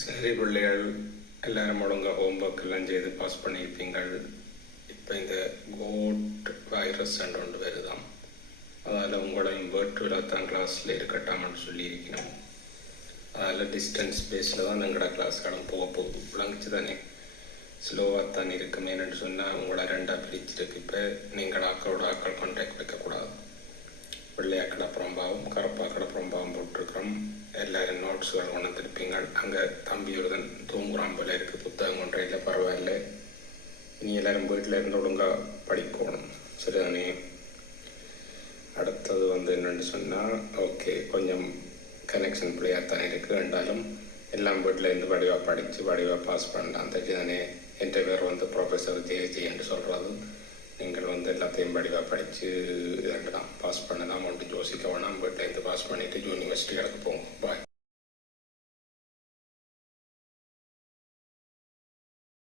சரி பிள்ளைகள் எல்லாரும் ஒழுங்கா ஹோம்ஒர்க் எல்லாம் செய்து பாஸ் பண்ணியிருப்பீங்கள். இப்போ இந்த கோட் வைரஸ் ஒன்று வருதாம். அதால் உங்களையும் வேர்ச்சுவலாக தான் கிளாஸில் இருக்கட்டாமன்னு சொல்லியிருக்கணும் அதில் டிஸ்டன்ஸ் பேஸில் தான் எங்களோட கிளாஸ்களும் போக போகுது. விளங்குச்சு தானே ஸ்லோவாக தான் இருக்கும் சொன்னால் உங்களை ரெண்டாக பிரிச்சிருக்கு. இப்போ நீங்கள் ஆக்களோட ஆக்கள் வெள்ளையாக்கடை அப்புறம்பாவும் கருப்பாக்கடை கடப்புறம்பாவும் போட்டிருக்கிறோம். எல்லாரும் நோட்ஸுகள் கொண்டு வந்திருப்பீங்க அங்கே தம்பி ஒருதன் தூங்குறான் போல இருக்குது புத்தகம் கொண்டையில் பரவாயில்ல. இனி எல்லாரும் வீட்டில் இருந்து ஒழுங்காக படிக்கணும். சரிதானே? அடுத்தது வந்து என்னென்னு சொன்னால் ஓகே கொஞ்சம் கனெக்ஷன் பிள்ளையாக தானே இருக்குது என்றாலும் எல்லாம் வீட்டில் இருந்து வடிவாக படித்து வடிவாக பாஸ் பண்ணலாம். தெரிஞ்சுதானே? என் பேர் வந்து ப்ரொஃபஸர் ஜெயஜி என்று சொல்கிறது நீங்கள் வந்து எல்லாத்தையும் வடிவாக படித்து தான் பாஸ் பண்ண தான் ஒன்று யோசிக்க வேணாம். பட் டென்த்து பாஸ் பண்ணிவிட்டு யூனிவர்சிட்டி எடுக்க போகும்